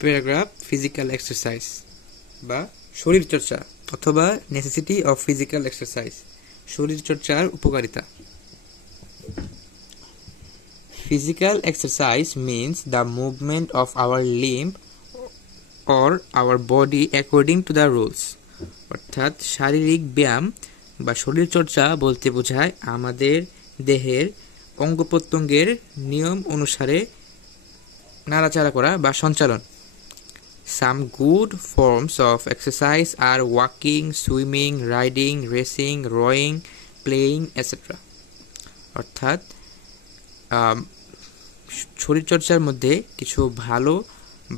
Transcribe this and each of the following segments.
Paragraph physical exercise বা শরীরচর্চা অথবা নেসেসিটি অফ ফিজিক্যাল এক্সারসাইজ, শরীরচর্চার উপকারিতা। Physical exercise means the movement of our limb or our body according to the rules. অর্থাৎ শারীরিক ব্যায়াম বা শরীরচর্চা বলতে বোঝায় আমাদের দেহের অঙ্গ প্রত্যঙ্গের নিয়ম অনুসারে নাড়াচাড়া করা বা সঞ্চালন। Some good forms of exercise are walking, swimming, riding, racing, rowing, playing, etc. অর্থাৎ শরীরচর্চার মধ্যে কিছু ভালো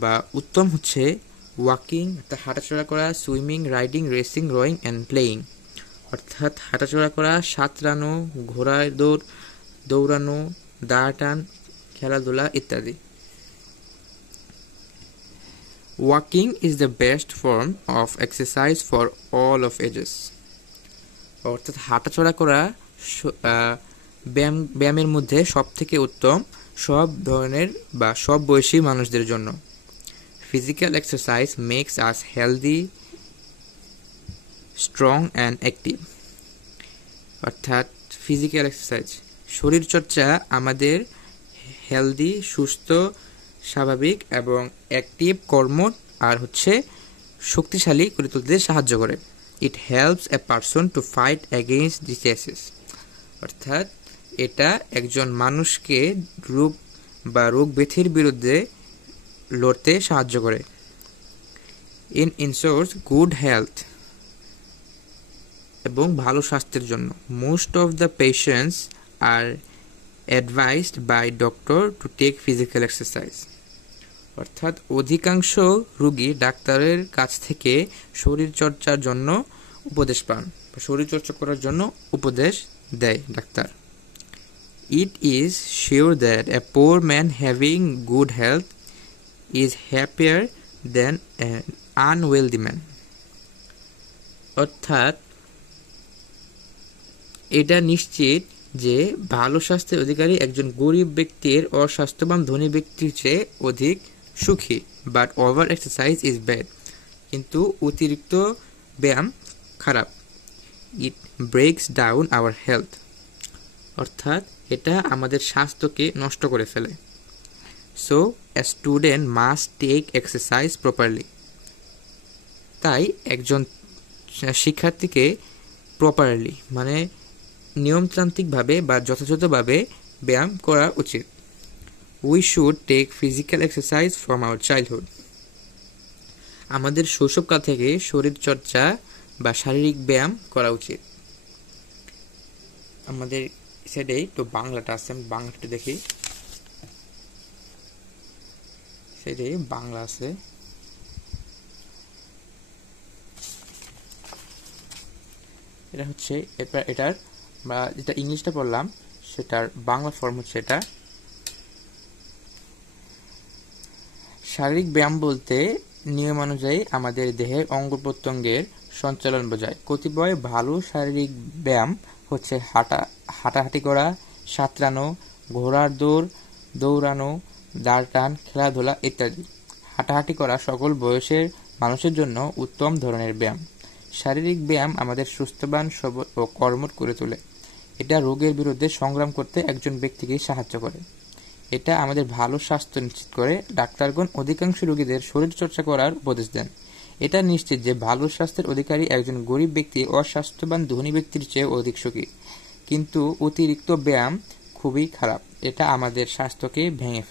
বা উত্তম হচ্ছে ওয়াকিং অর্থাৎ হাঁটাচলা করা, swimming, riding, racing, rowing and playing অর্থাৎ হাঁটাচলা করা, সাঁতরানো, ঘোড়ায় দৌড়ানো, দাঁড় টান, খেলাধুলা ইত্যাদি। Walking is the best form of exercise for all of ages. অর্থাৎ হাঁটাচলা করা ব্যায়ামের মধ্যে সব থেকে উত্তম সব ধরনের বা সব বয়সী মানুষদের জন্য। Physical exercise makes us healthy, strong and active. অর্থাৎ ফিজিক্যাল এক্সারসাইজ শরীরচর্চা আমাদের হেলদি, সুস্থ, স্বাভাবিক এবং অ্যাক্টিভ কর্ম আর শক্তিশালী করে তুলতে সাহায্য করে। It helps a person to fight against diseases. অর্থাৎ এটা একজন মানুষকে রোগ বা রোগ ব্যাধির বিরুদ্ধে লড়তে সাহায্য করে। ইনশোর্স গুড হেলথ এবং ভালো স্বাস্থ্যের জন্য। Most of the patients are advised by doctor to take physical exercise. অর্থাৎ অধিকাংশ রোগী ডাক্তারের কাছ থেকে শরীরচর্চার জন্য উপদেশ পান বা শরীরচর্চা করার জন্য উপদেশ দেয় doctor. It is sure that a poor man having good health is happier than an unwealthy man. অর্থাৎ এটা নিশ্চিত যে ভালো স্বাস্থ্যের অধিকারী একজন গরিব ব্যক্তির অস্বাস্থ্যবান ধনী ব্যক্তির চেয়ে অধিক সুখী। But over exercise is bad. কিন্তু অতিরিক্ত ব্যায়াম খারাপ। It breaks down our health. অর্থাৎ এটা আমাদের স্বাস্থ্যকে নষ্ট করে ফেলে। So a student must take exercise properly. তাই একজন শিক্ষার্থীকে প্রপারলি মানে নিয়মতান্ত্রিকভাবে বা যথাযথভাবে ব্যায়াম করা উচিত। We should take physical exercise from our childhood. আমাদের শৈশবকাল থেকে শরীরচর্চা বা শারীরিক ব্যায়াম করা উচিত। আমাদের সাইডে তো বাংলাটা আছে, আমি বাংলাটা দেখি। সাইডে বাংলা আছে, এটা এটার বা যেটা ইংলিশটা পড়লাম সেটার বাংলা ফর্ম হচ্ছে এটা। শারীরিক ব্যায়াম বলতে নিয়ম অনুযায়ী আমাদের দেহের অঙ্গ প্রত্যঙ্গের সঞ্চালন বোঝায়। কতিপয় ভালো শারীরিক ব্যায়াম হচ্ছে হাঁটাহাঁটি করা, সাঁতরানো, ঘোড়ার দৌড়ানো, দাঁড় টান, খেলাধুলা ইত্যাদি। হাঁটাহাঁটি করা সকল বয়সের মানুষের জন্য উত্তম ধরনের ব্যায়াম। শারীরিক ব্যায়াম আমাদের সুস্থবান, সবল ও কর্মঠ করে তোলে। এটা রোগের বিরুদ্ধে সংগ্রাম করতে একজন ব্যক্তিকে সাহায্য করে। এটা আমাদের ভালো স্বাস্থ্য নিশ্চিত করে। ডাক্তারগণ অধিকাংশ রোগীদের শরীরচর্চা করার উপদেশ দেন। এটা নিশ্চিত যে ভালো স্বাস্থ্যের অধিকারী একজন গরিব ব্যক্তি অস্বাস্থ্যবান ধনী ব্যক্তির চেয়ে অধিক সুখী। কিন্তু অতিরিক্ত ব্যায়াম খুবই খারাপ। এটা আমাদের স্বাস্থ্যকে ভেঙে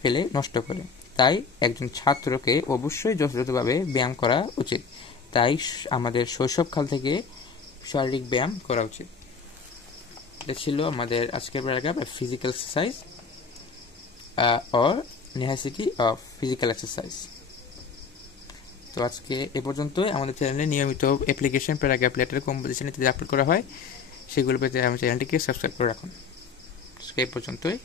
ফেলে নষ্ট করে। তাই একজন ছাত্রকে অবশ্যই যথাযথভাবে ব্যায়াম করা উচিত। তাই আমাদের শৈশবকাল থেকে শারীরিক ব্যায়াম করা উচিত। এটা ছিল আমাদের আজকের paragraph, physical exercise or necessity of physical exercise. তো আজকে এ পর্যন্তই। আমাদের চ্যানেলে নিয়মিত অ্যাপ্লিকেশন, প্যারাগ্রাফ, লেটার, কম্পোজিশন ইত্যাদি আপলোড করা হয়। সেগুলো পেতে আমার চ্যানেলটিকে সাবস্ক্রাইব করে রাখুন। আজকে এ পর্যন্তই।